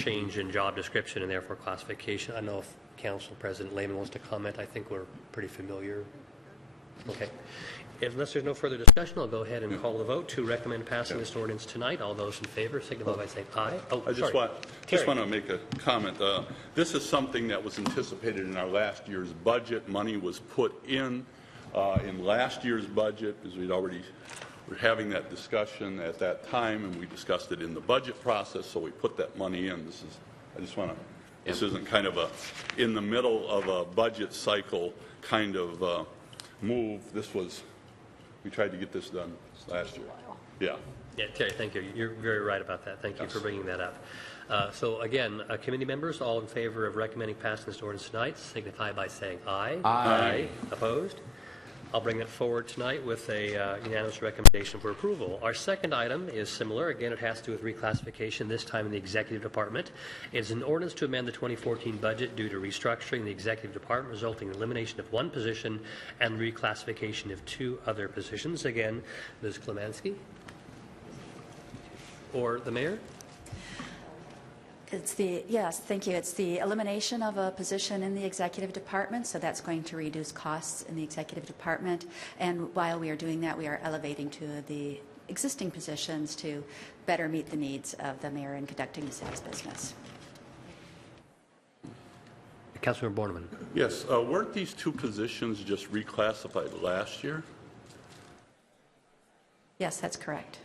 change in job description and therefore classification. I don't know if Council President Lehman wants to comment. I think we're pretty familiar. Okay. Unless there's no further discussion, I'll go ahead and call the vote to recommend passing this ordinance tonight. All those in favor signify by saying aye. Oh, I just want to make a comment. This is something that was anticipated in our last year's budget. Money was put in last year's budget, as we'd already were having that discussion at that time, and we discussed it in the budget process, so we put that money in. I just want to, this isn't kind of in the middle of a budget cycle kind of move. We tried to get this done last year. Yeah. Yeah, Terry, thank you. You're very right about that. Thank you for bringing that up. So again, committee members, all in favor of recommending passing this ordinance tonight, signify by saying aye. Aye. Opposed? I'll bring that forward tonight with a unanimous recommendation for approval. Our second item is similar. Again, it has to do with reclassification, this time in the Executive Department. It's an ordinance to amend the 2014 budget due to restructuring the Executive Department, resulting in elimination of one position and reclassification of two other positions. Again, Ms. Klemanski or the Mayor? Yes, thank you. It's the elimination of a position in the Executive Department, so that's going to reduce costs in the Executive Department. And while we are doing that, we are elevating to the existing positions to better meet the needs of the Mayor in conducting the city's business. Councilmember Borneman. Yes. Weren't these two positions just reclassified last year? Yes, that's correct.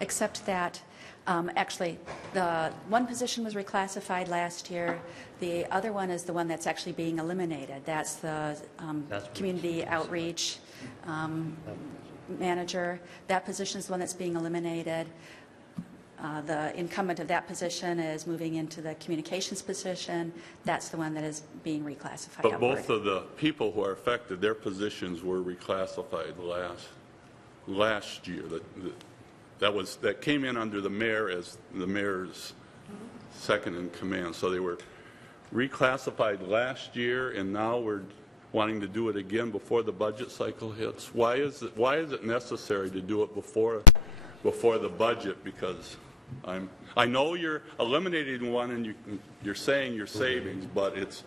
Except that actually, the one position was reclassified last year. The other one is the one that's actually being eliminated. That's the community outreach manager. That position is the one that's being eliminated. The incumbent of that position is moving into the communications position. That's the one that is being reclassified. But both of the people who are affected, their positions were reclassified last year. That came in under the mayor as the mayor's second in command. So they were reclassified last year, and now we're wanting to do it again before the budget cycle hits. Why is it necessary to do it before the budget? Because I know you're eliminating one and you're saying you're savings, but it's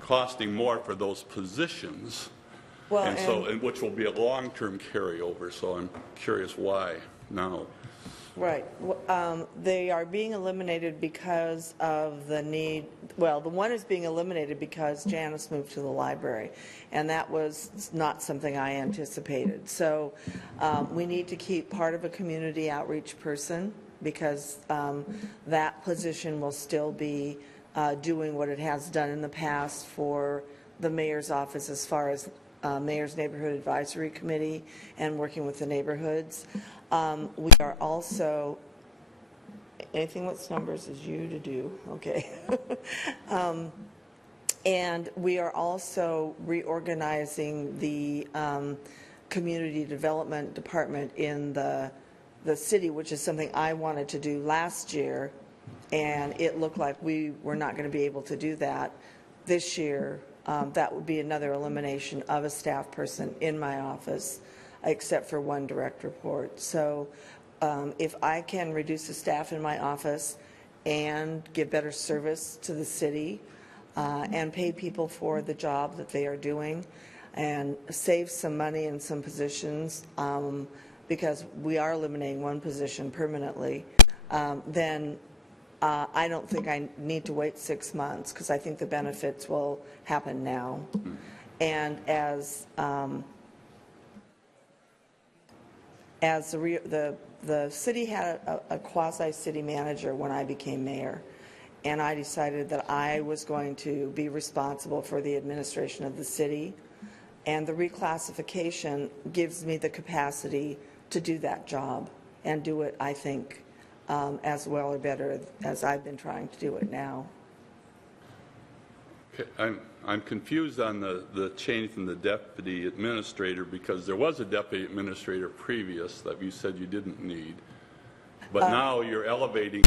costing more for those positions, and which will be a long-term carryover. So I'm curious why. No. Right. They are being eliminated because of the need. Well, the one is being eliminated because Janice moved to the library, and that was not something I anticipated. So we need to keep part of a community outreach person because that position will still be doing what it has done in the past for the mayor's office as far as Mayor's Neighborhood Advisory Committee and working with the neighborhoods. We are also, anything with numbers is you to do, okay. And we are also reorganizing the community development department in the city, which is something I wanted to do last year, and it looked like we were not going to be able to do that this year. That would be another elimination of a staff person in my office, except for one direct report. So if I can reduce the staff in my office and give better service to the city and pay people for the job that they are doing and save some money in some positions, because we are eliminating one position permanently, then I don't think I need to wait 6 months, because I think the benefits will happen now. And as the city had a quasi-city manager when I became mayor, and I decided that I was going to be responsible for the administration of the city, and the reclassification gives me the capacity to do that job and do it, I think, as well or better as I've been trying to do it now. Okay. I'm confused on the change from the deputy administrator, because there was a deputy administrator previous that you said you didn't need, but now you're elevating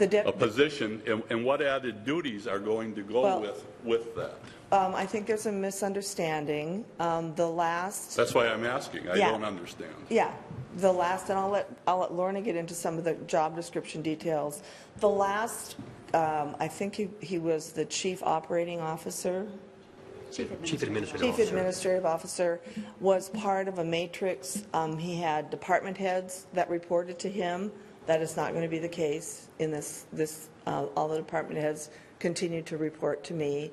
a position, and what added duties are going to go Well- with that? I think there's a misunderstanding. The last, That's why I'm asking. I Yeah. don't understand. yeah, the last, and I'll let Lorna get into some of the job description details. The last, I think he was the chief operating officer. Chief Administrative Chief Officer. Administrative Officer was part of a matrix. He had department heads that reported to him. That is not going to be the case in this, all the department heads continue to report to me.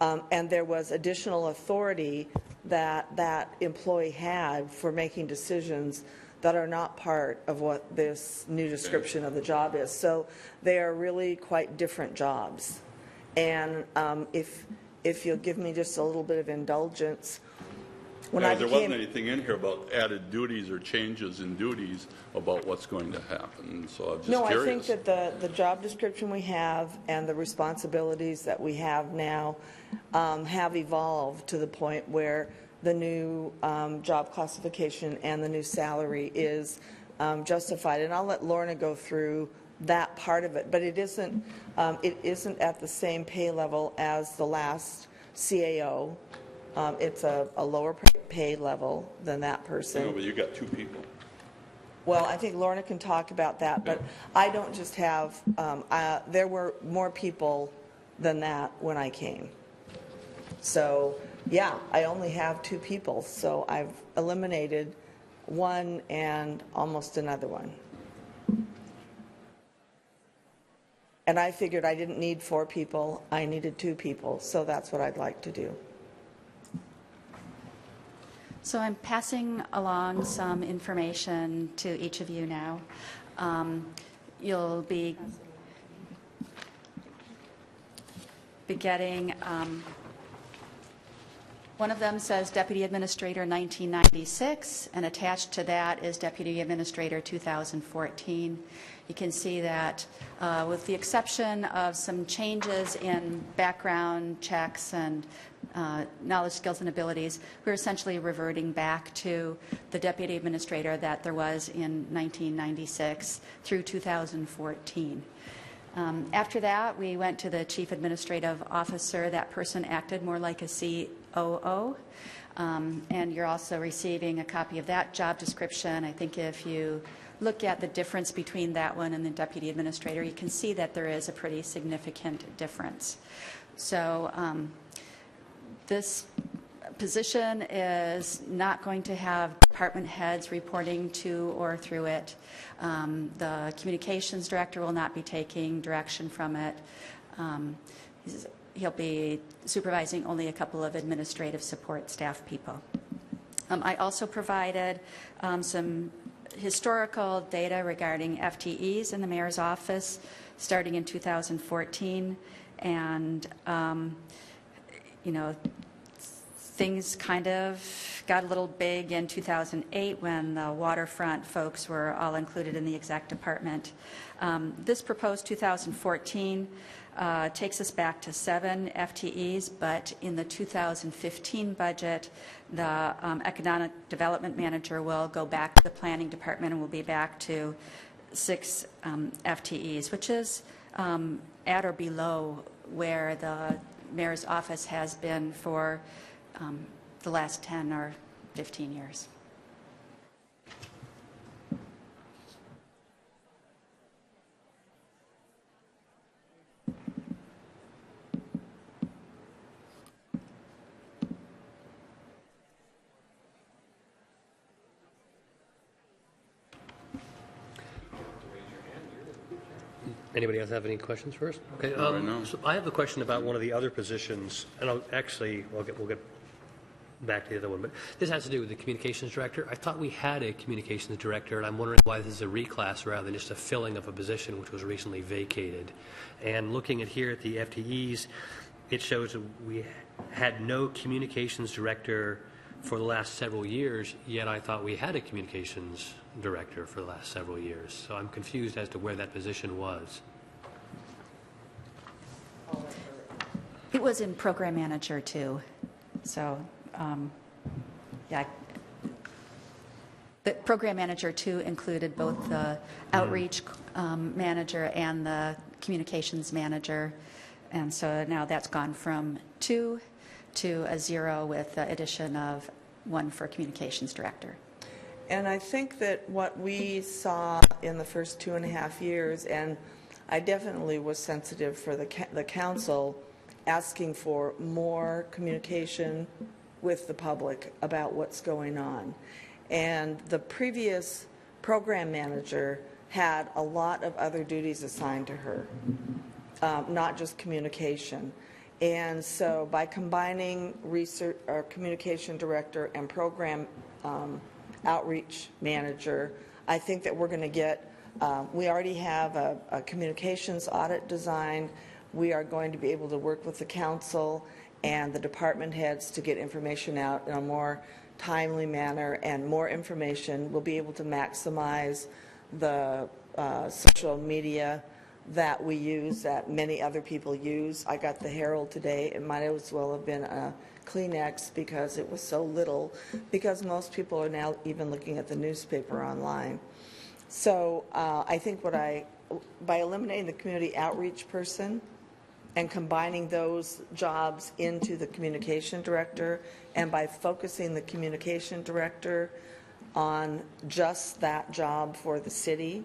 And there was additional authority that employee had for making decisions that are not part of what this new description of the job is. So they are really quite different jobs. And if you'll give me just a little bit of indulgence, when I There became... wasn't anything in here about added duties or changes in duties about what's going to happen, so I'm just No, curious. I think that the job description we have and the responsibilities that we have now have evolved to the point where the new job classification and the new salary is justified. And I'll let Lorna go through that part of it, but it isn't at the same pay level as the last CAO. It's a lower pay level than that person. No, but you got two people. Well, I think Lorna can talk about that, but I don't just have, there were more people than that when I came. So, yeah, I only have two people, so I've eliminated one and almost another one. And I figured I didn't need 4 people, I needed 2 people, so that's what I'd like to do. So I'm passing along some information to each of you now. You'll be getting, one of them says Deputy Administrator 1996, and attached to that is Deputy Administrator 2014. You can see that with the exception of some changes in background checks and knowledge, skills, and abilities, we're essentially reverting back to the Deputy Administrator that there was in 1996 through 2014. After that, we went to the Chief Administrative Officer. That person acted more like a COO. And you're also receiving a copy of that job description. I think if you look at the difference between that one and the Deputy Administrator, you can see that there is a pretty significant difference. So this position is not going to have department heads reporting to or through it. The communications director will not be taking direction from it. He'll be supervising only a couple of administrative support staff people. I also provided some historical data regarding FTEs in the mayor's office starting in 2014, and you know, things kind of got a little big in 2008 when the waterfront folks were all included in the exec department. This proposed 2014 takes us back to 7 FTEs, but in the 2015 budget, the economic development manager will go back to the planning department and will be back to 6 FTEs, which is at or below where the mayor's office has been for the last 10 or 15 years. Anybody else have any questions first? Okay, Right now. so I have a question about one of the other positions, and we'll get back to the other one, but this has to do with the communications director. I thought we had a communications director, and I'm wondering why this is a reclass rather than just a filling of a position which was recently vacated. And looking at here at the FTEs, it shows that we had no communications director for the last several years, yet I thought we had a communications director for the last several years. So I'm confused as to where that position was. It was in program manager too. So, yeah, The program manager, too, included both the outreach manager and the communications manager. And so now that's gone from 2 to a 0 with the addition of 1 for communications director. And I think that what we saw in the first 2.5 years, and I definitely was sensitive for the council asking for more communication with the public about what's going on. And the previous program manager had a lot of other duties assigned to her, not just communication. And so by combining research, or communication director and program outreach manager, I think that we're going to get, we already have a communications audit designed. We are going to be able to work with the council and the department heads to get information out in a more timely manner, and more information. We'll be able to maximize the social media that we use, that many other people use. I got the Herald today. It might as well have been a Kleenex because it was so little, because most people are now even looking at the newspaper online. So I think by eliminating the community outreach person and combining those jobs into the communication director, and by focusing the communication director on just that job for the city,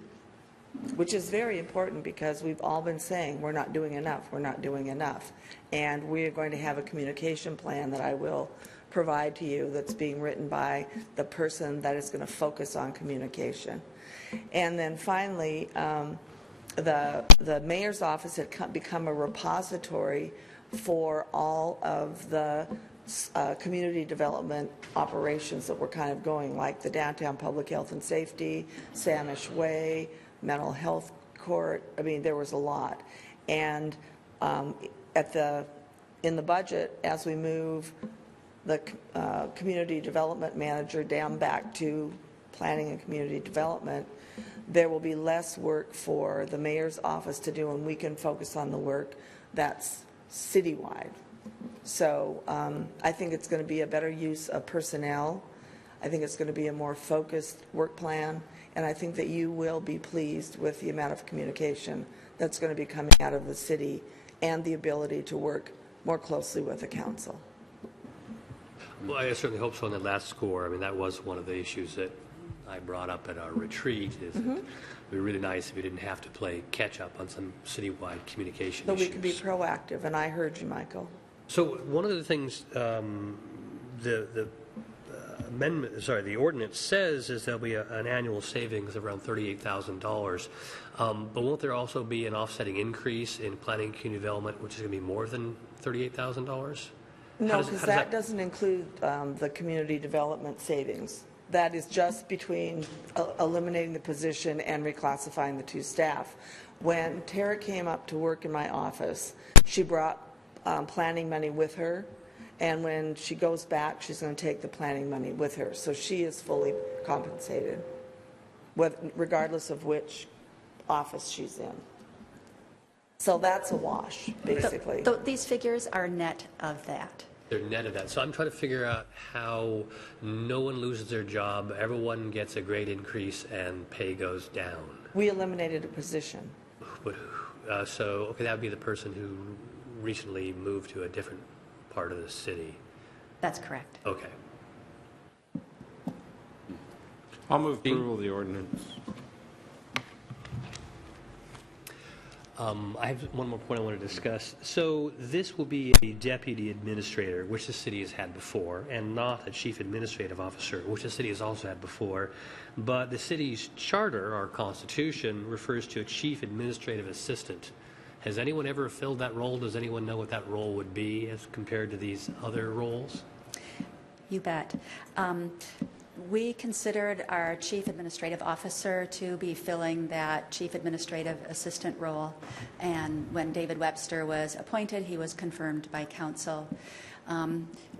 which is very important because we've all been saying we're not doing enough, we're not doing enough. And we're going to have a communication plan that I will provide to you that's being written by the person that is going to focus on communication. And then finally, the mayor's office had become a repository for all of the community development operations that were kind of going, like the downtown public health and safety, Sanish Way, mental health court. I mean, there was a lot. And in the budget, as we move the community development manager down back to planning and community development, there will be less work for the mayor's office to do, and we can focus on the work that's citywide. So I think it's going to be a better use of personnel. I think it's going to be a more focused work plan, and I think that you will be pleased with the amount of communication that's going to be coming out of the city and the ability to work more closely with the council. Well, I certainly hope so on that last score. I mean, that was one of the issues that I brought up at our retreat, is that it would be really nice if we didn't have to play catch-up on some citywide communication So issues. we can be proactive, and I heard you, Michael. So one of the things the amendment, sorry, the ordinance says is there'll be an annual savings of around $38,000. But won't there also be an offsetting increase in planning and community development, which is going to be more than $38,000? No, because that doesn't include the community development savings. That is just between eliminating the position and reclassifying the 2 staff. When Tara came up to work in my office, she brought planning money with her, and when she goes back, she's going to take the planning money with her. So she is fully compensated, regardless of which office she's in. So that's a wash, basically. These figures are net of that. They're net of that. So I'm trying to figure out how no one loses their job, everyone gets a great increase, and pay goes down. We eliminated a position. But, so, okay, that would be the person who recently moved to a different part of the city. That's correct. Okay. I'll move approval of the ordinance. I have one more point I want to discuss. So this will be a deputy administrator, which the city has had before, and not a chief administrative officer, which the city has also had before. But the city's charter, our constitution, refers to a chief administrative assistant. Has anyone ever filled that role? Does anyone know what that role would be as compared to these other roles? You bet. We considered our chief administrative officer to be filling that chief administrative assistant role, and when David Webster was appointed, he was confirmed by council.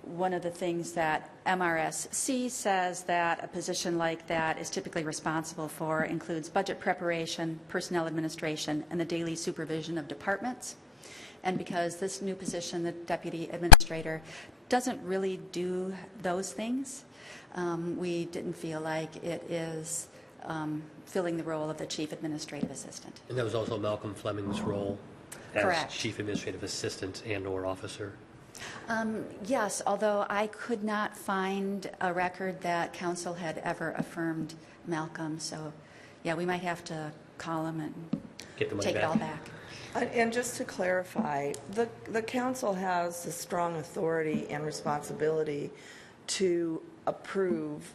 One of the things that MRSC says that a position like that is typically responsible for includes budget preparation, personnel administration, and the daily supervision of departments. And because this new position, the deputy administrator, doesn't really do those things. We didn't feel like it is filling the role of the chief administrative assistant. And that was also Malcolm Fleming's role as Correct. chief administrative assistant and/or officer. Yes, although I could not find a record that council had ever affirmed Malcolm. So, yeah, we might have to call him and Get the money take it back. all back. And just to clarify, the council has the strong authority and responsibility to approve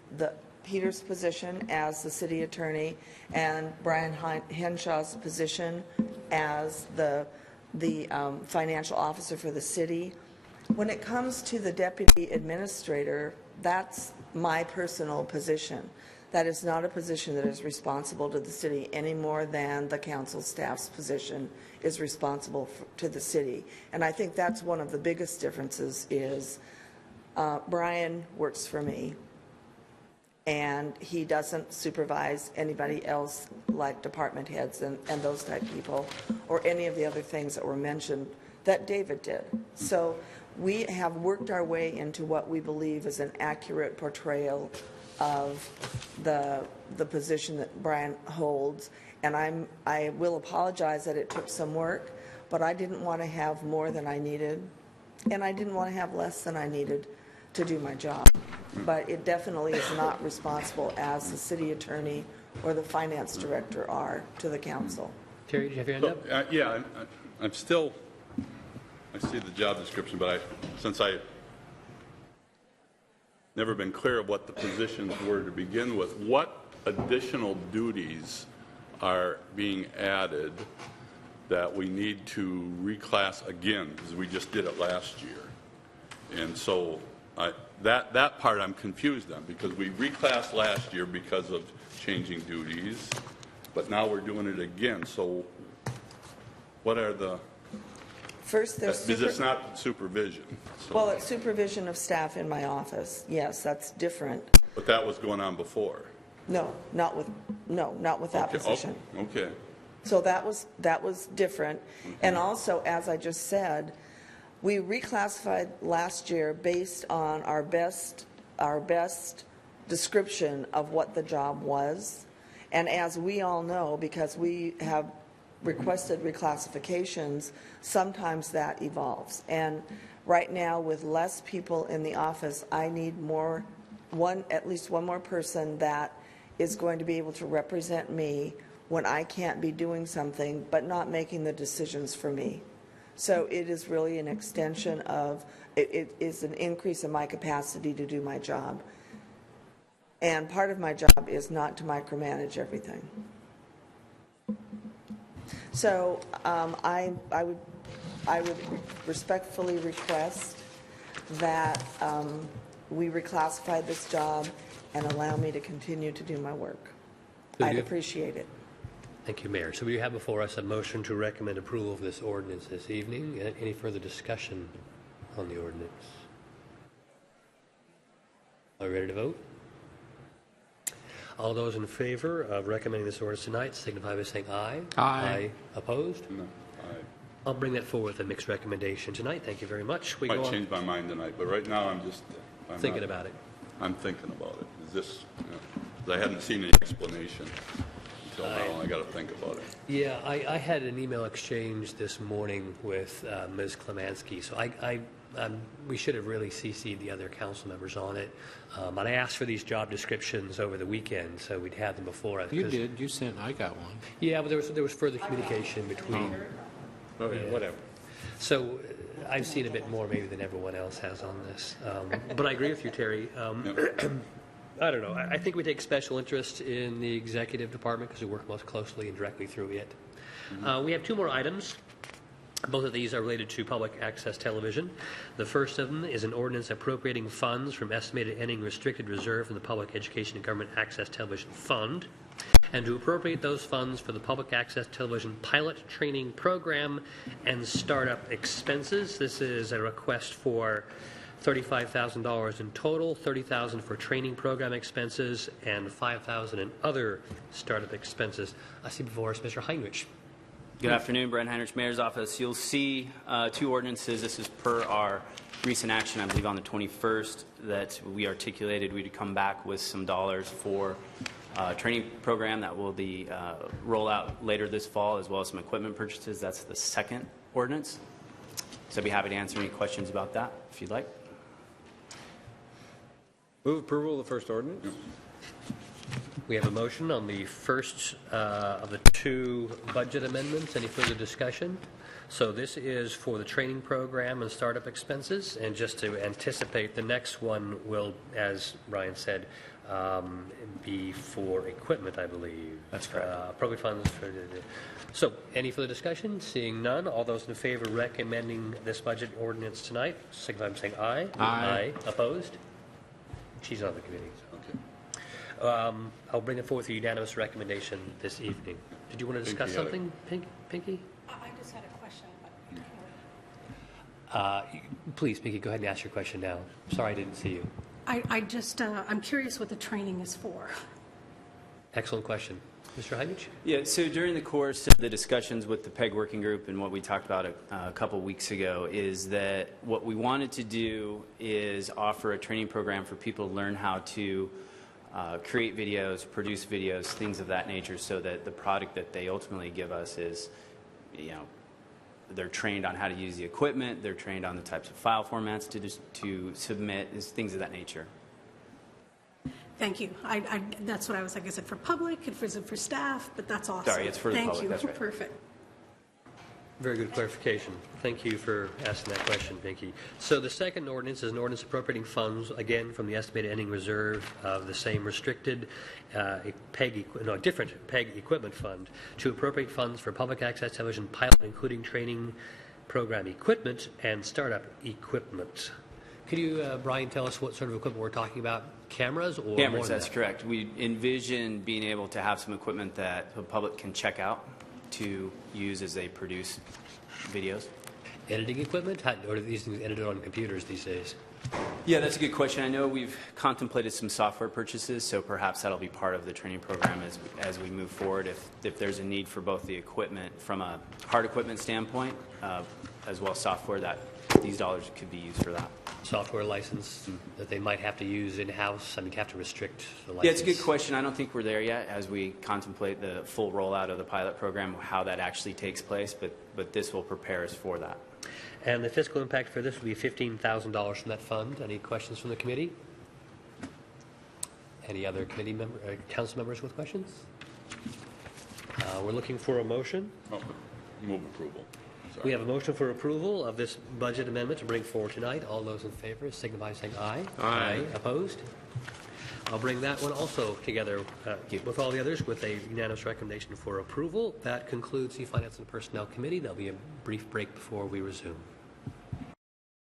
Peter's position as the city attorney and Brian Henshaw's position as the financial officer for the city. When it comes to the deputy administrator, that's my personal position. That is not a position that is responsible to the city any more than the council staff's position is responsible to the city. And I think that's one of the biggest differences is Brian works for me, and he doesn't supervise anybody else like department heads and those type people or any of the other things that were mentioned that David did. So we have worked our way into what we believe is an accurate portrayal of the position that Brian holds. And I will apologize that it took some work, but I didn't want to have more than I needed, and I didn't want to have less than I needed to do my job. But it definitely is not responsible as the city attorney or the finance director are to the council. Terry, do you have your hand up? Yeah, I'm still, I see the job description, but since I never been clear of what the positions were to begin with, what additional duties are being added that we need to reclass again, because we just did it last year? And so that part I'm confused on, because we reclassed last year because of changing duties, but now we're doing it again. So what are the... First, there's Because it's not supervision. So, well, it's supervision of staff in my office. Yes, that's different. but that was going on before. No, not with that Okay, position. Okay. So that was different. And also, as I just said, we reclassified last year based on our best description of what the job was. And as we all know, because we have requested reclassifications, sometimes that evolves. And right now, with less people in the office, I need at least one more person that is going to be able to represent me when I can't be doing something but not making the decisions for me. So it is really an extension of, it is an increase in my capacity to do my job. And part of my job is not to micromanage everything. So I would respectfully request that we reclassify this job and allow me to continue to do my work. I'd appreciate it. Thank you, Mayor. So we have before us a motion to recommend approval of this ordinance this evening. Any further discussion on the ordinance? Are we ready to vote? All those in favor of recommending this ordinance tonight signify by saying aye. Aye. Opposed? No, I'll bring that forward with a mixed recommendation tonight. Thank you very much. We I go might on change my mind tonight, but right now I'm thinking about it. I'm thinking about it. Is this, 'cause I hadn't seen any explanation until now, I got to think about it. Yeah, I had an email exchange this morning with Ms. Klemansky, so we should have really CC'd the other council members on it. And I asked for these job descriptions over the weekend, so we'd have them before us. You 'cause- did. You sent. I got one. Yeah, but there was further communication between. Oh, yeah, whatever. So I've seen a bit more maybe than everyone else has on this. But I agree with you, Terry. I don't know. I think we take special interest in the executive department because we work most closely and directly through it. We have two more items. Both of these are related to public access television. The first of them is an ordinance appropriating funds from estimated ending restricted reserve in the Public Education and Government Access Television Fund, and to appropriate those funds for the Public Access Television Pilot Training Program and startup expenses. This is a request for $35,000 in total, $30,000 for training program expenses, and $5,000 in other startup expenses. I see before us Mr. Heinrich. Good afternoon, Brent Heinrich, Mayor's Office. You'll see two ordinances. This is per our recent action, I believe on the 21st, that we articulated we'd come back with some dollars for a training program that will be roll out later this fall, as well as some equipment purchases. That's the second ordinance. So I'd be happy to answer any questions about that, if you'd like. Move approval of the first ordinance? We have a motion on the first of the two budget amendments. Any further discussion? So this is for the training program and startup expenses, and just to anticipate, the next one will, as Brian said, be for equipment, I believe. That's correct. Appropriate funds for... So, any further discussion? Seeing none, all those in favor recommending this budget ordinance tonight, signify by saying aye. Aye. Opposed? She's on the committee. Okay. I'll bring it forth a unanimous recommendation this evening. Did you want to discuss Pinky had something, Pinky? I just had a question Please, Pinky, go ahead and ask your question now. Sorry I didn't see you. I'm curious what the training is for. Excellent question. Mr. Heimich? Yeah, so during the course of the discussions with the PEG working group and what we talked about a couple weeks ago is that what we wanted to do is offer a training program for people to learn how to create videos, produce videos, things of that nature, so that the product that they ultimately give us is, they're trained on how to use the equipment, they're trained on the types of file formats to submit, things of that nature. Thank you. That's what I was like. Is it for public? Is it for staff? But that's awesome. Sorry, it's for the public. That's right. Thank you. Perfect. Very good clarification. Thank you for asking that question, Pinky. So the second ordinance is an ordinance appropriating funds, again, from the estimated ending reserve of the same restricted different PEG equipment fund to appropriate funds for public access television pilot, including training program equipment and startup equipment. Could you, Brian, tell us what sort of equipment we're talking about? Cameras or more Cameras, than that's that? correct. We envision being able to have some equipment that the public can check out to use as they produce videos. Editing equipment? Or are these things edited on computers these days? Yeah, that's a good question. I know we've contemplated some software purchases, so perhaps that'll be part of the training program as we move forward. If there's a need for both the equipment from a hard equipment standpoint, as well as software, that these dollars could be used for that. Software license that they might have to use in-house? I mean, you have to restrict the license. Yeah, it's a good question. I don't think we're there yet as we contemplate the full rollout of the pilot program, how that actually takes place, but this will prepare us for that. And the fiscal impact for this will be $15,000 from that fund. Any questions from the committee? Any other committee council members with questions? We're looking for a motion. Oh, move approval. We have a motion for approval of this budget amendment to bring forward tonight. All those in favor signify by saying aye. Aye. Opposed? I'll bring that one also together with all the others with a unanimous recommendation for approval. That concludes the Finance and Personnel Committee. There'll be a brief break before we resume.